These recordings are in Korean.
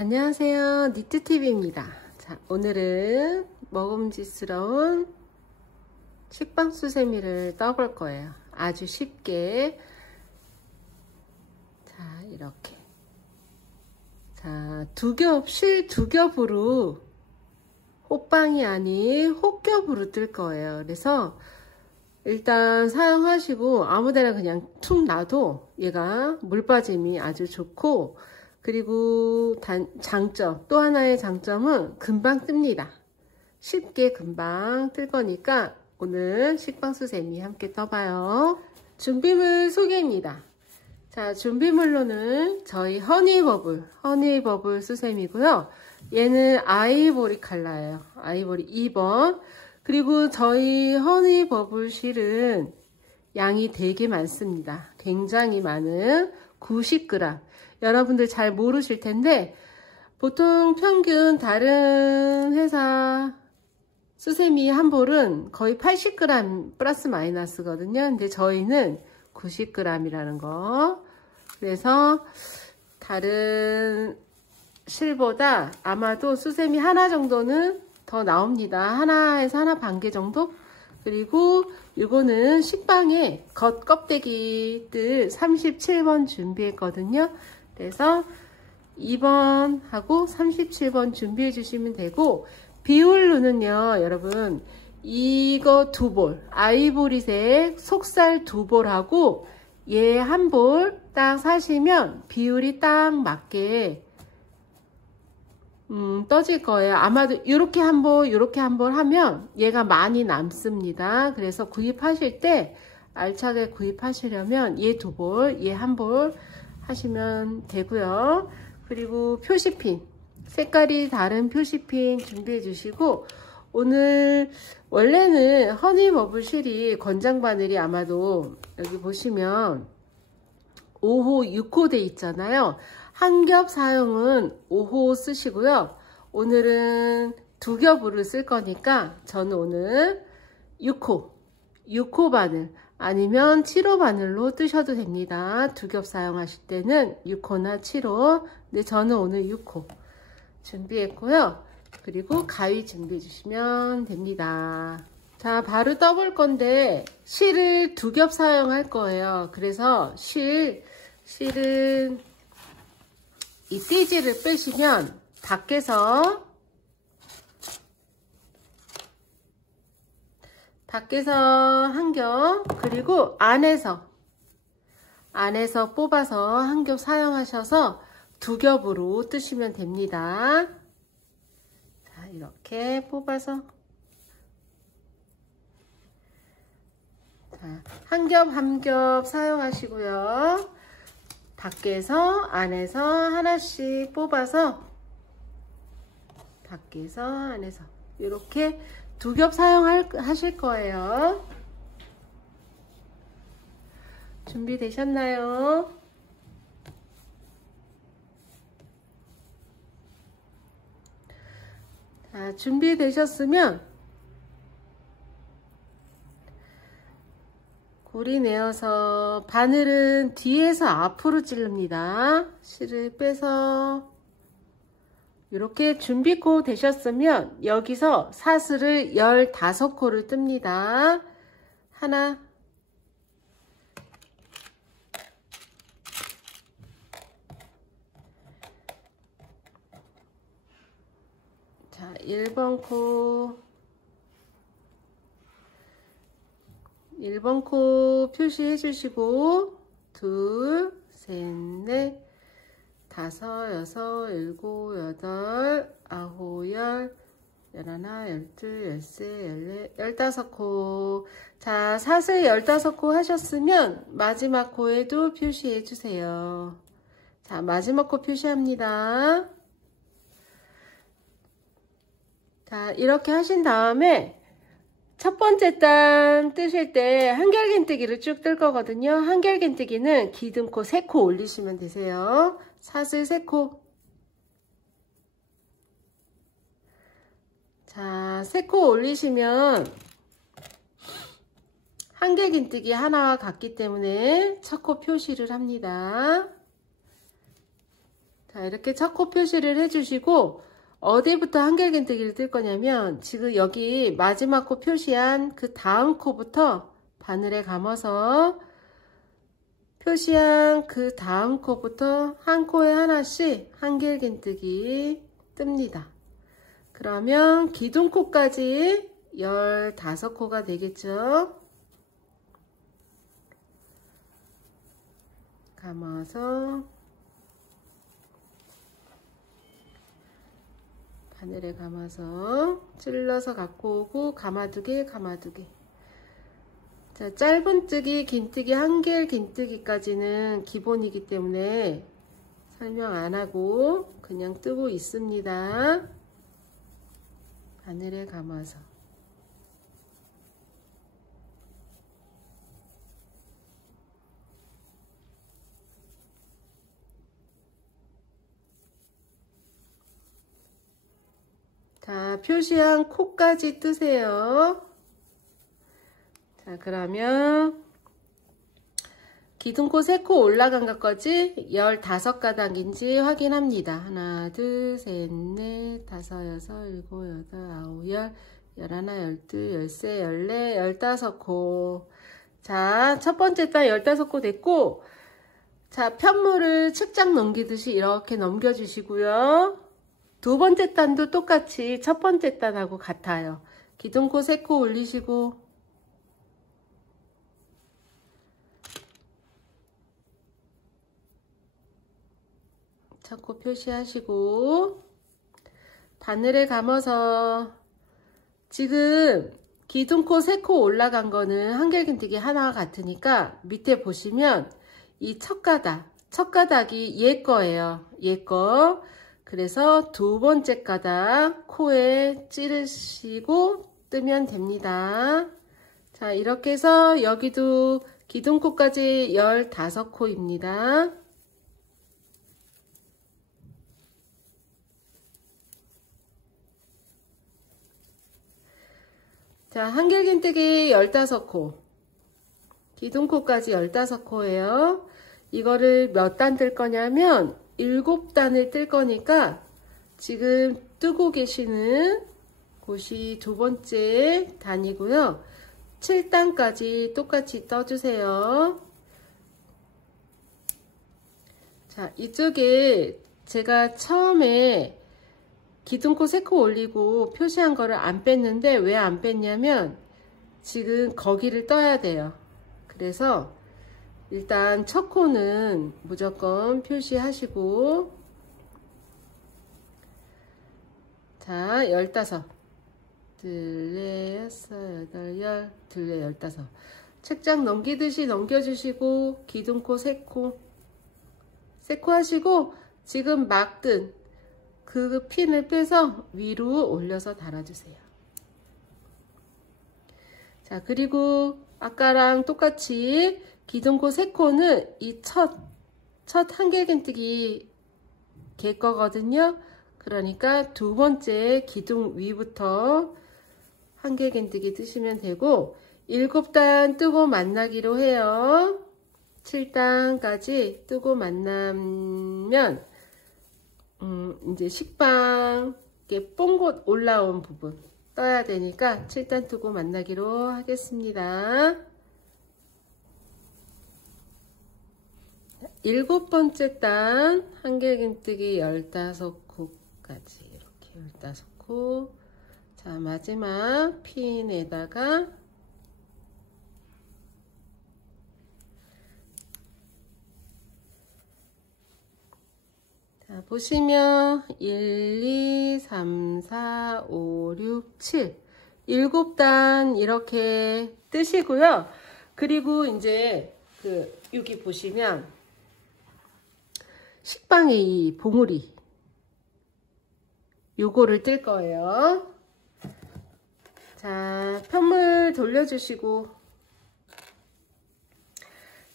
안녕하세요, 니트TV입니다. 자, 오늘은 먹음직스러운 식빵 수세미를 떠볼 거예요. 아주 쉽게. 자, 이렇게. 자, 실 두 겹으로 호빵이 아닌 혹겹으로 뜰 거예요. 그래서 일단 사용하시고 아무데나 그냥 툭 놔도 얘가 물 빠짐이 아주 좋고, 그리고 장점, 또 하나의 장점은 금방 뜹니다. 쉽게 금방 뜰 거니까 오늘 식빵 수세미 함께 떠봐요. 준비물 소개입니다. 자, 준비물로는 저희 허니버블 수세미고요. 얘는 아이보리 컬러예요. 아이보리 2번. 그리고 저희 허니버블 실은 양이 되게 많습니다. 굉장히 많은 90g. 여러분들 잘 모르실 텐데 보통 평균 다른 회사 수세미 한 볼은 거의 80g 플러스 마이너스거든요. 근데 저희는 90g이라는 거. 그래서 다른 실보다 아마도 수세미 하나 정도는 더 나옵니다. 하나에서 하나 반 개 정도? 그리고 이거는 식빵에 겉 껍데기 뜰 37번 준비했거든요. 그래서 2번하고 37번 준비해 주시면 되고, 비율로는요, 여러분, 이거 두 볼, 아이보리색 속살 두 볼하고 얘 한 볼 딱 사시면 비율이 딱 맞게 떠질 거예요. 아마도 이렇게 한 볼 하면 얘가 많이 남습니다. 그래서 구입하실 때 알차게 구입하시려면 얘 두 볼, 얘 한 볼 하시면 되고요. 그리고 표시핀, 색깔이 다른 표시핀 준비해 주시고, 오늘 원래는 허니버블 실이 권장 바늘이 아마도 여기 보시면 5호, 6호 돼 있잖아요. 한 겹 사용은 5호 쓰시고요. 오늘은 두 겹으로 쓸 거니까 저는 오늘 6호 바늘 아니면 7호 바늘로 뜨셔도 됩니다. 두 겹 사용하실 때는 6호나 7호. 근데 저는 오늘 6호 준비했고요. 그리고 가위 준비해 주시면 됩니다. 자, 바로 떠볼 건데 실을 두 겹 사용할 거예요. 그래서 실은 이 띠지를 빼시면 밖에서 한 겹, 그리고 안에서 뽑아서 한 겹 사용하셔서 두 겹으로 뜨시면 됩니다. 자, 이렇게 뽑아서 한 겹 사용하시고요. 밖에서 안에서 하나씩 뽑아서 밖에서 안에서 이렇게 두 겹 사용하실 거예요. 준비되셨나요? 자, 준비되셨으면 고리 내어서 바늘은 뒤에서 앞으로 찌릅니다. 실을 빼서 이렇게 준비코 되셨으면 여기서 사슬을 15코를 뜹니다. 하나, 자, 1번 코 표시해 주시고, 둘, 셋, 넷, 다섯, 여섯, 일곱, 여덟, 아홉, 열, 열하나, 열둘, 열세, 열네, 15코. 자, 사슬 15코 하셨으면 마지막 코에도 표시해 주세요. 자, 마지막 코 표시합니다. 자, 이렇게 하신 다음에 첫 번째 단 뜨실 때 한결긴뜨기를 쭉 뜰 거거든요. 한결긴뜨기는 기둥코 3코 올리시면 되세요. 사슬 3코. 자, 3코 올리시면 한결긴뜨기 하나와 같기 때문에 첫 코 표시를 합니다. 자, 이렇게 첫 코 표시를 해주시고 어디부터 한길긴뜨기를 뜰 거냐면 지금 여기 마지막 코 표시한 그 다음 코부터 바늘에 감아서 표시한 그 다음 코부터 한 코에 하나씩 한길긴뜨기 뜹니다. 그러면 기둥코까지 15코가 되겠죠. 감아서 바늘에 감아서 찔러서 갖고 오고 감아두개 감아두개. 자, 짧은뜨기 긴뜨기 한길긴뜨기까지는 기본이기 때문에 설명 안하고 그냥 뜨고 있습니다. 바늘에 감아서 자, 표시한 코까지 뜨세요. 자, 그러면 기둥코 3코 올라간 것까지 15가닥인지 확인합니다. 하나, 둘, 셋, 넷, 다섯, 여섯, 일곱, 여덟, 아홉, 열, 열하나, 열둘, 열세, 열네, 15코. 자, 첫 번째 단 15코 됐고, 자, 편물을 책장 넘기듯이 이렇게 넘겨주시고요. 두 번째 단도 똑같이 첫 번째 단하고 같아요. 기둥코 3코 올리시고 첫 코 표시하시고 바늘에 감아서 지금 기둥코 3코 올라간 거는 한길긴뜨기 하나가 같으니까 밑에 보시면 이 첫 가닥이 얘 거예요. 얘 거. 그래서 두 번째 가닥 코에 찌르시고 뜨면 됩니다. 자, 이렇게 해서 여기도 기둥코까지 15코입니다. 자, 한길긴뜨기 15코, 기둥코까지 15코예요. 이거를 몇 단 뜰 거냐면 7단을 뜰 거니까 지금 뜨고 계시는 곳이 두 번째 단이고요. 7단까지 똑같이 떠주세요. 자, 이쪽에 제가 처음에 기둥코 3코 올리고 표시한 거를 안 뺐는데 왜 안 뺐냐면 지금 거기를 떠야 돼요. 그래서 일단 첫 코는 무조건 표시하시고 자, 15 둘레, 여섯, 여덟, 열, 둘레, 15 책장 넘기듯이 넘겨주시고 기둥코 3코 하시고 지금 막 뜬 그 핀을 빼서 위로 올려서 달아주세요. 자, 그리고 아까랑 똑같이 기둥코 3코는 이 첫 한길긴뜨기 개 거거든요. 그러니까 두 번째 기둥 위부터 한길긴뜨기 뜨시면 되고 7단 뜨고 만나기로 해요. 7단까지 뜨고 만나면 이제 식빵 이렇게 뽕곳 올라온 부분 떠야 되니까 7단 뜨고 만나기로 하겠습니다. 7번째 단 한길긴뜨기 15코까지 이렇게 15코. 자, 마지막 핀에다가 자, 보시면 1, 2, 3, 4, 5, 6, 7 7단 이렇게 뜨시고요. 그리고 이제 여기 보시면 식빵의 이 봉우리 요거를 뜰 거예요. 자, 편물 돌려주시고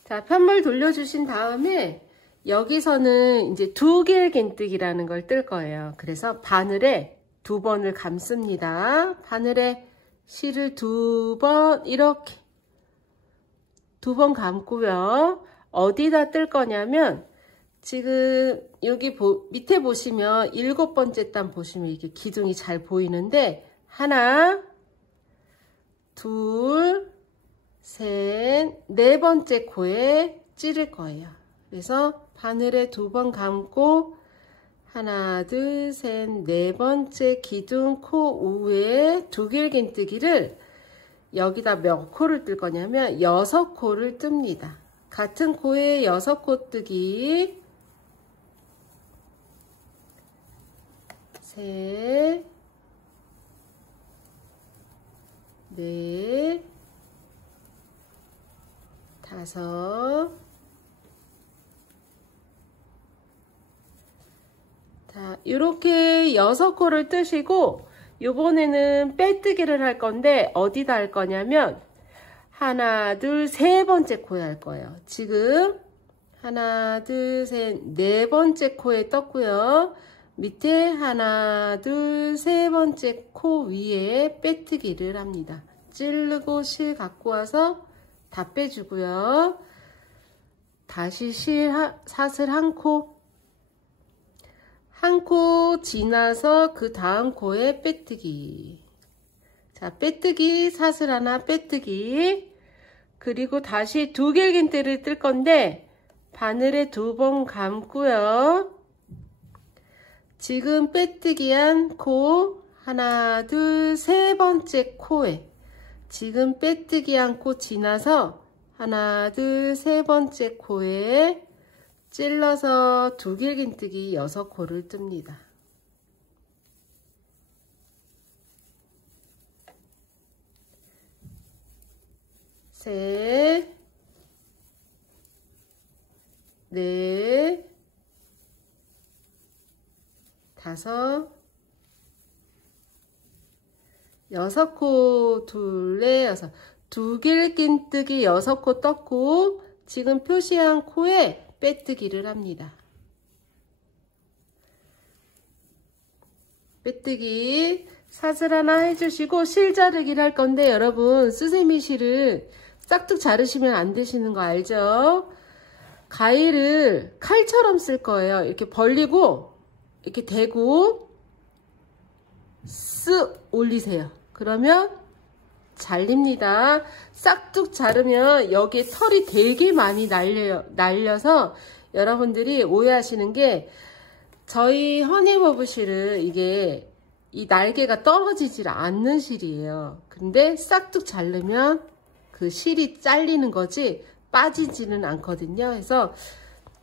자, 편물 돌려주신 다음에 여기서는 이제 두길긴뜨기라는 걸 뜰 거예요. 그래서 바늘에 2번을 감습니다. 바늘에 실을 2번 이렇게 2번 감고요. 어디다 뜰 거냐면 지금 여기 밑에 보시면 7번째 단 보시면 이게 기둥이 잘 보이는데 하나, 둘, 셋, 네 번째 코에 찌를 거예요. 그래서 바늘에 2번 감고 하나, 둘, 셋, 네 번째 기둥 코 위에 두길긴뜨기를 여기다 몇 코를 뜰 거냐면 6코를 뜹니다. 같은 코에 6코 뜨기. 셋, 넷, 다섯. 자, 이렇게 6코를 뜨시고 요번에는 빼뜨기를 할 건데 어디다 할 거냐면 하나, 둘, 세 번째 코에 할 거예요. 지금 하나, 둘, 셋, 네 번째 코에 떴고요. 밑에 하나, 둘, 세 번째 코 위에 빼뜨기를 합니다. 찌르고 실 갖고 와서 다 빼주고요. 다시 사슬 한 코. 한 코 지나서 그 다음 코에 빼뜨기. 자, 빼뜨기, 사슬 하나 빼뜨기. 그리고 다시 두길긴뜨를 뜰 건데 바늘에 2번 감고요. 지금 빼뜨기 한 코, 하나, 둘, 세 번째 코에 지금 빼뜨기 한 코 지나서 하나, 둘, 세 번째 코에 찔러서 두길긴뜨기 6코를 뜹니다. 셋, 넷, 다섯, 6코, 둘, 넷, 여섯. 두길긴뜨기 6코 떴고 지금 표시한 코에 빼뜨기를 합니다. 빼뜨기 사슬 하나 해주시고 실 자르기를 할 건데 여러분 수세미 실을 싹둑 자르시면 안 되시는 거 알죠? 가위를 칼처럼 쓸 거예요. 이렇게 벌리고 이렇게 대고 쓱 올리세요. 그러면 잘립니다. 싹둑 자르면 여기에 털이 되게 많이 날려서 여러분들이 오해하시는 게 저희 허니버브 실은 이게 이 날개가 떨어지질 않는 실이에요. 근데 싹둑 자르면 그 실이 잘리는 거지 빠지지는 않거든요. 그래서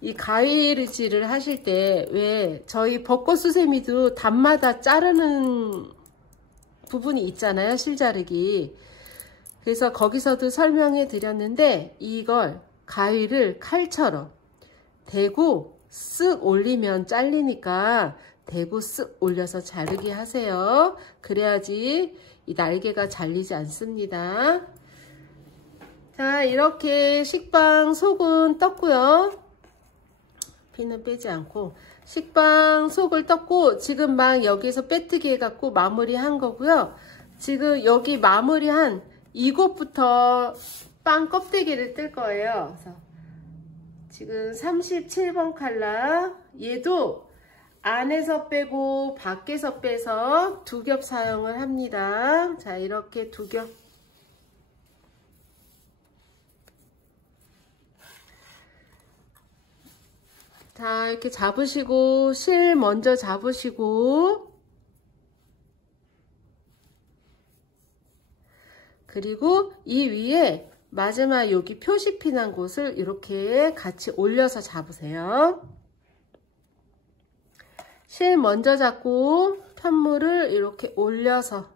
이 가위질을 하실 때 왜 저희 벚꽃 수세미도 단마다 자르는 부분이 있잖아요. 실 자르기. 그래서 거기서도 설명해 드렸는데 이걸 가위를 칼처럼 대고 쓱 올리면 잘리니까 대고 쓱 올려서 자르게 하세요. 그래야지 이 날개가 잘리지 않습니다. 자, 이렇게 식빵 속은 떴고요. 피는 빼지 않고 식빵 속을 떴고 지금 막 여기서 빼뜨기 해갖고 마무리 한 거고요. 지금 여기 마무리한 이곳부터 빵 껍데기를 뜰 거예요. 그래서 지금 37번 칼라 얘도 안에서 빼고 밖에서 빼서 2겹 사용을 합니다. 자, 이렇게 2겹. 자, 이렇게 잡으시고 실 먼저 잡으시고 그리고 이 위에 마지막 여기 표시피 난 곳을 이렇게 같이 올려서 잡으세요. 실 먼저 잡고 편물을 이렇게 올려서.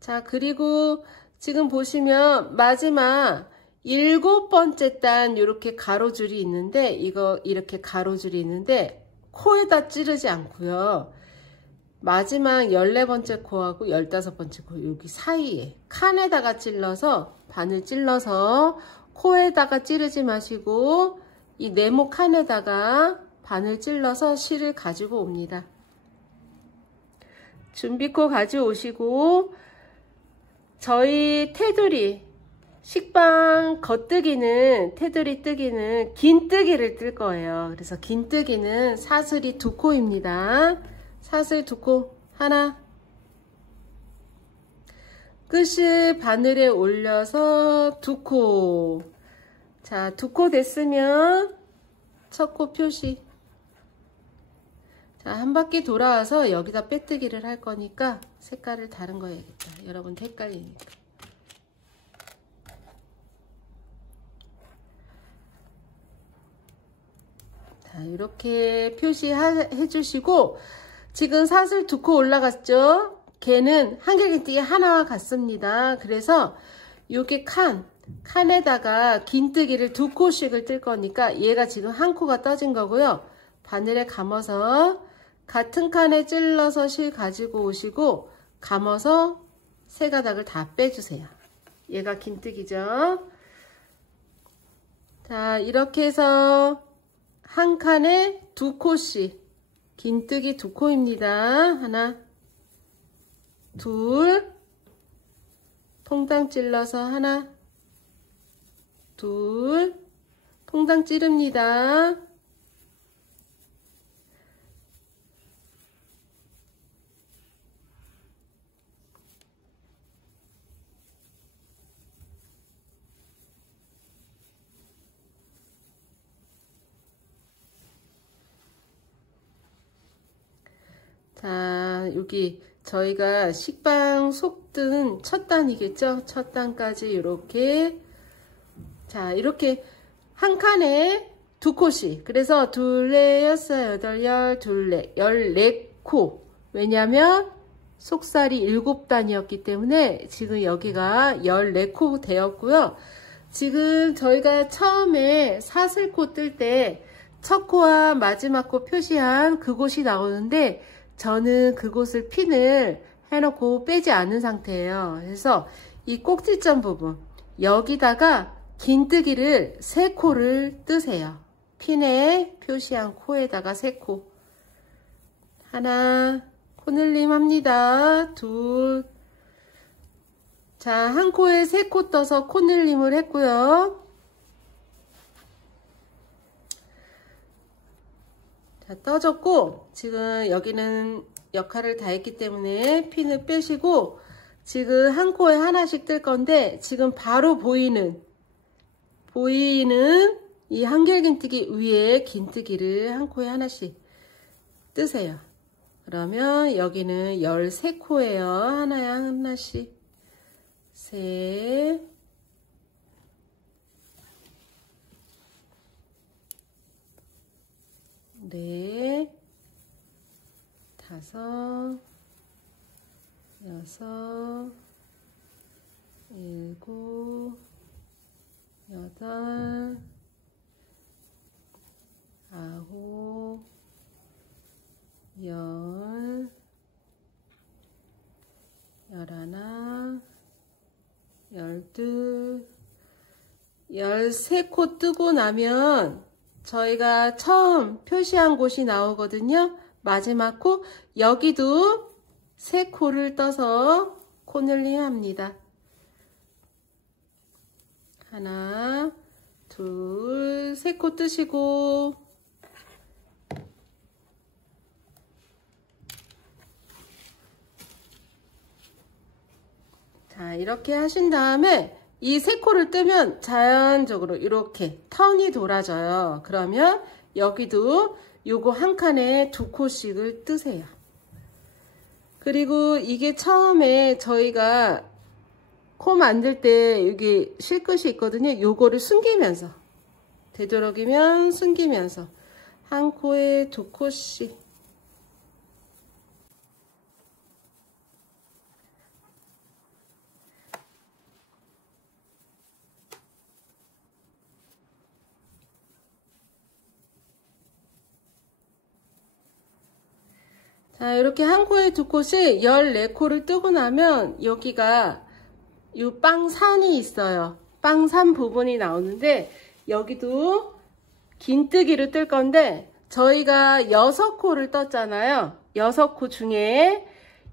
자, 그리고 지금 보시면 마지막 7번째 단 이렇게 가로줄이 있는데 이거 이렇게 가로줄이 있는데 코에다 찌르지 않고요. 마지막 14번째 코하고 15번째 코 여기 사이에 칸에다가 찔러서 바늘 찔러서 코에다가 찌르지 마시고 이 네모 칸에다가 바늘 찔러서 실을 가지고 옵니다. 준비코 가져오시고 저희 테두리 식빵 겉뜨기는, 테두리 뜨기는 긴뜨기를 뜰 거예요. 그래서 긴뜨기는 사슬이 2코입니다. 사슬 2코 하나, 끝을 바늘에 올려서 2코. 자, 2코 됐으면 첫 코 표시. 자, 한 바퀴 돌아와서 여기다 빼뜨기를 할 거니까 색깔을 다른 거 해야겠다. 여러분 헷갈리니까. 자, 이렇게 표시해 주시고, 지금 사슬 2코 올라갔죠? 걔는 한길긴뜨기 하나와 같습니다. 그래서 요게 칸에다가 긴뜨기를 2코씩을 뜰 거니까 얘가 지금 한 코가 떠진 거고요. 바늘에 감아서 같은 칸에 찔러서 실 가지고 오시고 감아서 세 가닥을 다 빼주세요. 얘가 긴뜨기죠. 자, 이렇게 해서 한 칸에 2코씩 긴뜨기 2코입니다. 하나, 둘, 통당 찔러서 하나, 둘, 통당 찌릅니다. 자, 여기 저희가 식빵 속든 첫 단이겠죠? 첫 단까지 이렇게, 자, 이렇게 한 칸에 2코씩. 그래서 둘, 넷, 여섯, 여덟, 열, 둘, 넷, 14코. 왜냐면 속살이 7단이었기 때문에 지금 여기가 14코 되었고요. 지금 저희가 처음에 사슬코 뜰 때 첫 코와 마지막 코 표시한 그곳이 나오는데 저는 그곳을 핀을 해놓고 빼지 않은 상태예요. 그래서 이 꼭지점 부분 여기다가 긴뜨기를 3코를 뜨세요. 핀에 표시한 코에다가 3코. 하나, 코늘림 합니다. 둘. 자, 한 코에 3코 떠서 코늘림을 했고요. 자, 떠졌고 지금 여기는 역할을 다 했기 때문에 핀을 빼시고 지금 한 코에 하나씩 뜰 건데 지금 바로 보이는 이 한길긴뜨기 위에 긴뜨기를 한 코에 하나씩 뜨세요. 그러면 여기는 13코예요. 하나에 하나씩. 셋, 넷, 다섯, 여섯, 일곱, 여덟, 아홉, 열, 열하나, 열둘, 13코 뜨고 나면 저희가 처음 표시한 곳이 나오거든요. 마지막 코, 여기도 3코를 떠서 코늘림 합니다. 하나, 둘, 3코 뜨시고 자, 이렇게 하신 다음에 이 3코를 뜨면 자연적으로 이렇게 턴이 돌아져요. 그러면 여기도 요거 한 칸에 2코씩을 뜨세요. 그리고 이게 처음에 저희가 코 만들 때 여기 실끝이 있거든요. 요거를 숨기면서 되도록이면 숨기면서 한 코에 2코씩 자, 이렇게 한 코에 2코씩 14코를 뜨고 나면 여기가 이 빵산이 있어요. 빵산 부분이 나오는데 여기도 긴뜨기를 뜰 건데 저희가 6코를 떴잖아요. 6코 중에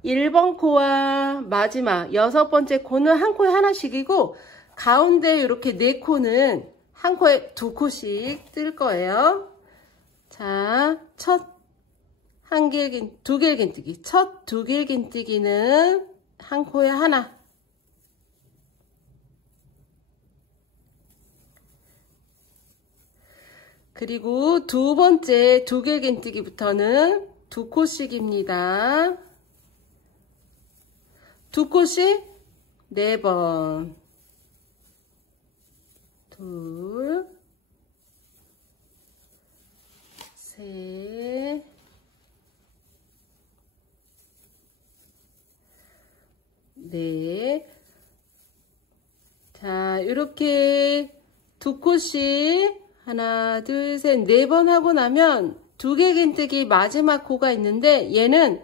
1번 코와 마지막 6번째 코는 한 코에 하나씩이고 가운데 이렇게 4코는 한 코에 2코씩 뜰 거예요. 자, 첫 2길긴뜨기. 첫 2길긴뜨기는 한 코에 하나. 그리고 두 번째 2길긴뜨기부터는 2코씩입니다. 2코씩 4번. 둘, 셋, 넷. 자, 이렇게 2코씩 하나, 둘, 셋, 4번 하고 나면 2길긴뜨기 마지막 코가 있는데 얘는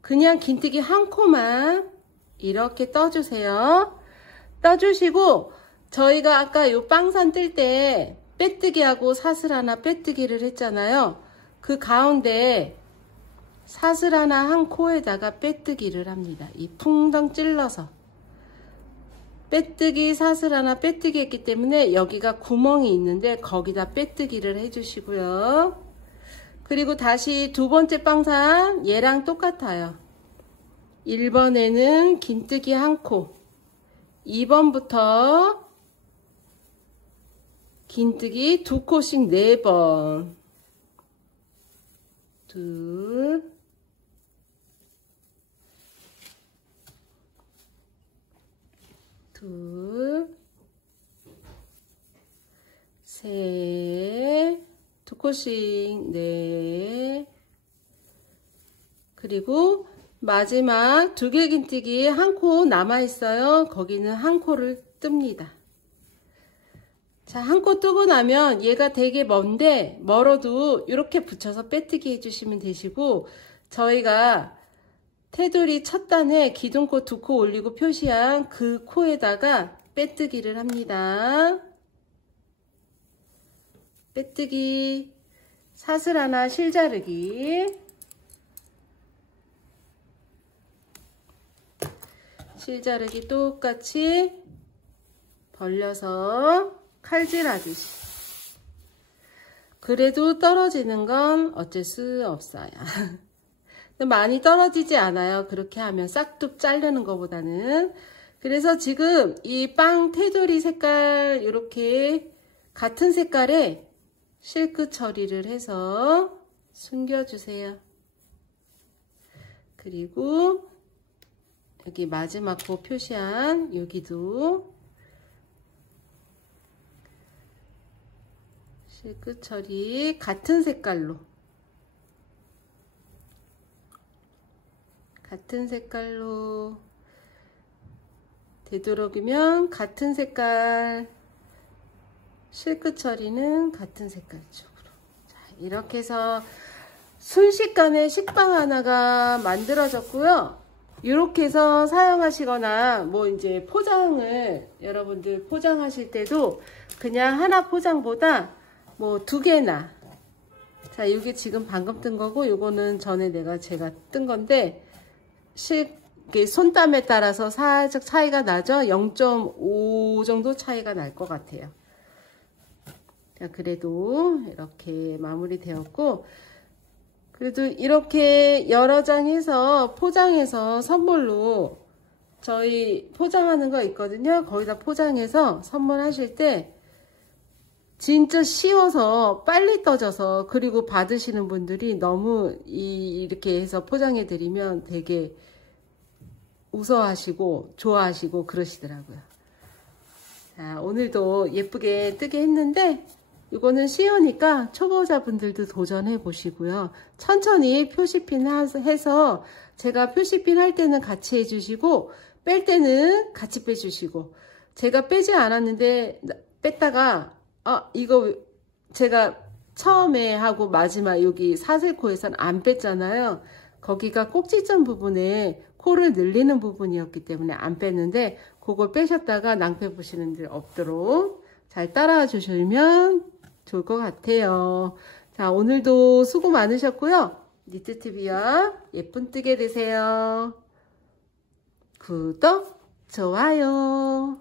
그냥 긴뜨기 한 코만 이렇게 떠주세요. 떠주시고 저희가 아까 요 빵산 뜰 때 빼뜨기하고 사슬 하나 빼뜨기를 했잖아요. 그 가운데 사슬 하나 한 코에다가 빼뜨기를 합니다. 이 풍덩 찔러서 빼뜨기 사슬 하나 빼뜨기 했기 때문에 여기가 구멍이 있는데 거기다 빼뜨기를 해주시고요. 그리고 다시 두 번째 빵산 얘랑 똑같아요. 1번에는 긴뜨기 한 코, 2번부터 긴뜨기 2코씩 4번. 둘, 셋, 2코씩 4. 그리고 마지막 2길긴뜨기 한 코 남아있어요. 거기는 한 코를 뜹니다. 자, 한 코 뜨고 나면 얘가 되게 먼데 멀어도 이렇게 붙여서 빼뜨기 해주시면 되시고 저희가 테두리 첫 단에 기둥코 2코 올리고 표시한 그 코에다가 빼뜨기를 합니다. 빼뜨기, 사슬 하나 실자르기. 실자르기 똑같이 벌려서 칼질하듯이. 그래도 떨어지는 건 어쩔 수 없어요. 많이 떨어지지 않아요. 그렇게 하면 싹둑 자르는 것보다는. 그래서 지금 이 빵 테두리 색깔 이렇게 같은 색깔에 실크 처리를 해서 숨겨주세요. 그리고 여기 마지막 코 표시한 여기도 실크 처리 같은 색깔로 되도록이면 같은 색깔 실크 처리는 같은 색깔 쪽으로. 자, 이렇게 해서 순식간에 식빵 하나가 만들어졌고요. 이렇게 해서 사용하시거나 뭐 이제 포장을 여러분들 포장하실 때도 그냥 하나 포장보다 뭐 2개나. 자, 이게 지금 방금 뜬 거고 요거는 전에 제가 뜬 건데 손땀에 따라서 살짝 차이가 나죠. 0.5 정도 차이가 날 것 같아요. 자, 그래도 이렇게 마무리 되었고, 그래도 이렇게 여러 장 해서 포장해서 선물로 저희 포장하는 거 있거든요. 거기다 포장해서 선물하실 때 진짜 쉬워서 빨리 떠져서, 그리고 받으시는 분들이 너무 이렇게 해서 포장해 드리면 되게 웃어하시고 좋아하시고 그러시더라고요. 자, 오늘도 예쁘게 뜨게 했는데 이거는 쉬우니까 초보자분들도 도전해 보시고요. 천천히 표시핀 해서 제가 표시핀 할 때는 같이 해주시고 뺄 때는 같이 빼주시고, 제가 빼지 않았는데 뺐다가 이거 제가 처음에 하고 마지막 여기 사슬코에서는 안 뺐잖아요. 거기가 꼭지점 부분에 코를 늘리는 부분이었기 때문에 안 뺐는데 그걸 빼셨다가 낭패 보시는 일 없도록 잘 따라와 주시면 좋을 것 같아요. 자, 오늘도 수고 많으셨고요. 니트TV와 예쁜 뜨개 되세요. 구독, 좋아요.